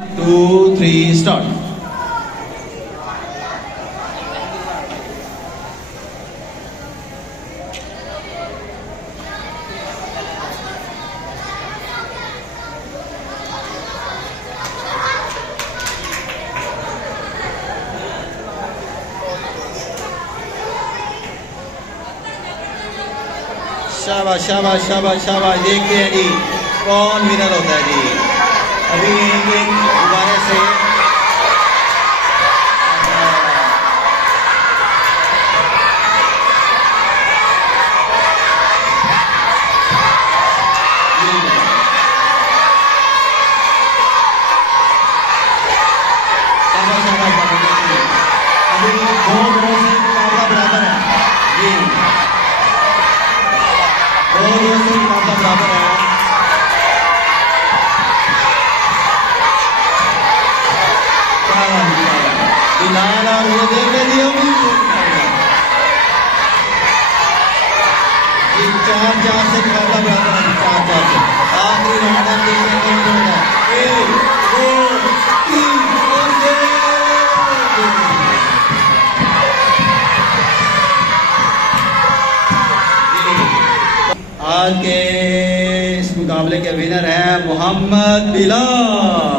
2, 3, start. शाबाश शाबाश शाबाश शाबाश। देखते हैं जी कौन विनर होता है जी। अभी दोबारा से अभी 2 से मुकाबला बराबर है जी। 2 से मुकाबला बराबर है। बिलाल और ये देख लिया जी। 4-4 से मुकाबला बराबर है। 4-4 से आखिरी राउंड है। 1, 2, 3 आज के इस मुकाबले के विनर हैं मोहम्मद बिलाल।